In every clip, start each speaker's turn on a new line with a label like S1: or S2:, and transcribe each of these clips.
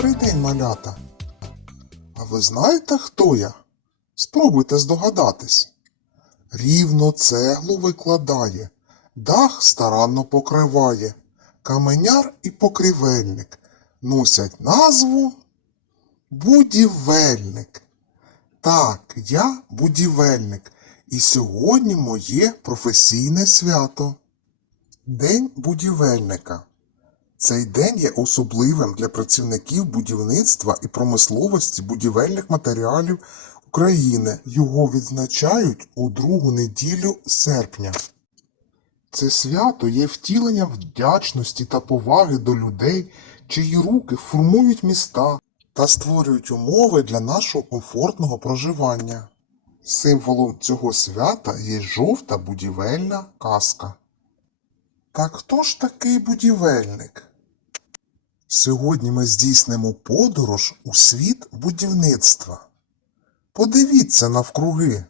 S1: Добрий день, малята. А ви знаєте, хто я? Спробуйте здогадатись. Рівно цеглу викладає, дах старанно покриває, каменяр і покрівельник носять назву Будівельник. Так, я будівельник, і сьогодні моє професійне свято. День будівельника. Цей день є особливим для працівників будівництва і промисловості будівельних матеріалів України. Його відзначають у другу неділю серпня. Це свято є втіленням вдячності та поваги до людей, чиї руки формують міста та створюють умови для нашого комфортного проживання. Символом цього свята є жовта будівельна каска. Так хто ж такий будівельник? Сьогодні ми здійснимо подорож у світ будівництва. Подивіться навкруги.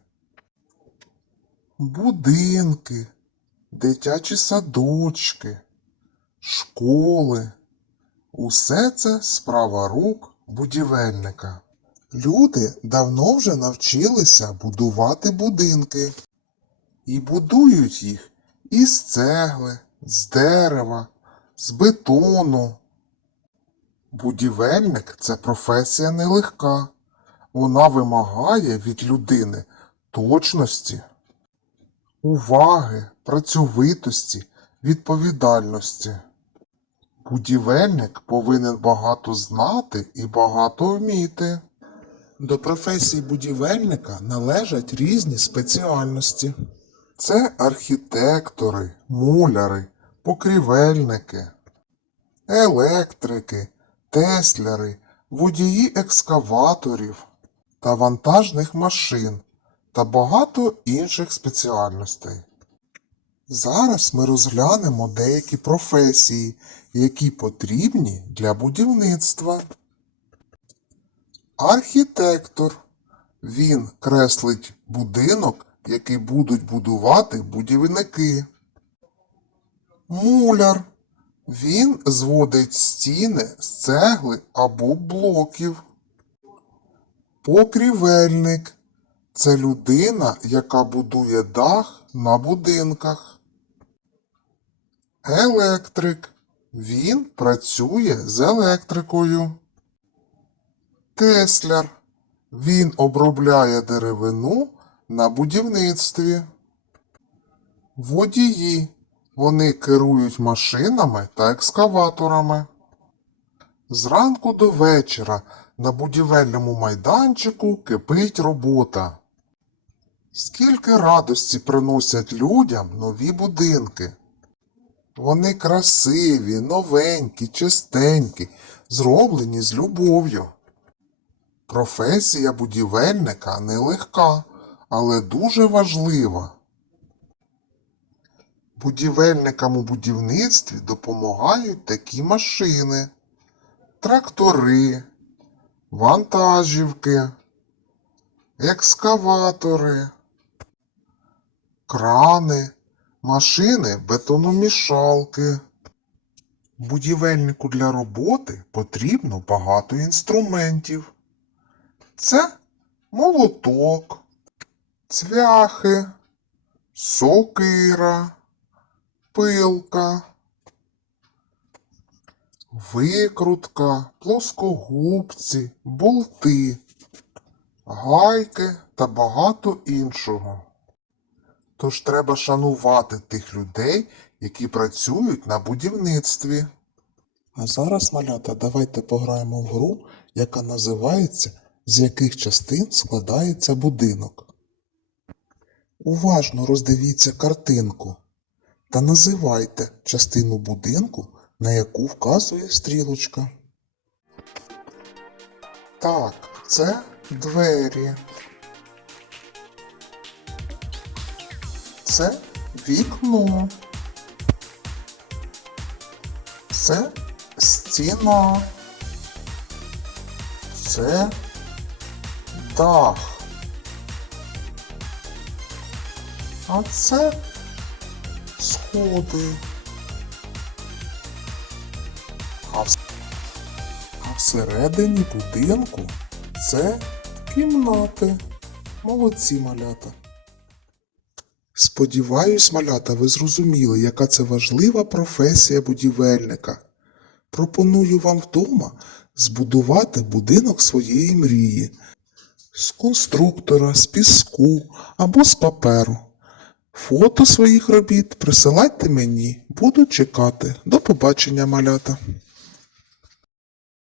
S1: Будинки, дитячі садочки, школи. Усе це справа рук будівельника. Люди давно вже навчилися будувати будинки і будують їх із цегли, з дерева, з бетону. Будівельник це професія нелегка. Вона вимагає від людини точності, уваги, працьовитості, відповідальності. Будівельник повинен багато знати і багато вміти. До професії будівельника належать різні спеціальності. Це архітектори, муляри, покрівельники, електрики, тесляри, водії екскаваторів та вантажних машин та багато інших спеціальностей. Зараз ми розглянемо деякі професії, які потрібні для будівництва. Архітектор. Він креслить будинок, який будуть будувати будівники. Муляр. Він зводить стіни з цегли або блоків. Покрівельник. Це людина, яка будує дах на будинках. Електрик. Він працює з електрикою. Тесляр. Він обробляє деревину на будівництві. Водії. Вони керують машинами та екскаваторами. Зранку до вечора на будівельному майданчику кипить робота. Скільки радості приносять людям нові будинки. Вони красиві, новенькі, чистенькі, зроблені з любов'ю. Професія будівельника нелегка, але дуже важлива. Будівельникам у будівництві допомагають такі машини, трактори, вантажівки, екскаватори, крани, машини бетономішалки. Будівельнику для роботи потрібно багато інструментів. Це молоток, цвяхи, сокира, пилка, викрутка, плоскогубці, болти, гайки та багато іншого. Тож треба шанувати тих людей, які працюють на будівництві. А зараз, малята, давайте пограємо в гру, яка називається З яких частин складається будинок. Уважно роздивіться картинку та називайте частину будинку, на яку вказує стрілочка. Так, це двері. Це вікно. Це стіна. Це дах. А це сходи. А Всередині будинку це кімнати. Молодці малята. Сподіваюсь, малята, ви зрозуміли, яка це важлива професія будівельника. Пропоную вам вдома збудувати будинок своєї мрії з конструктора, з піску або з паперу. Фото своїх робіт присилайте мені, буду чекати. До побачення, малята.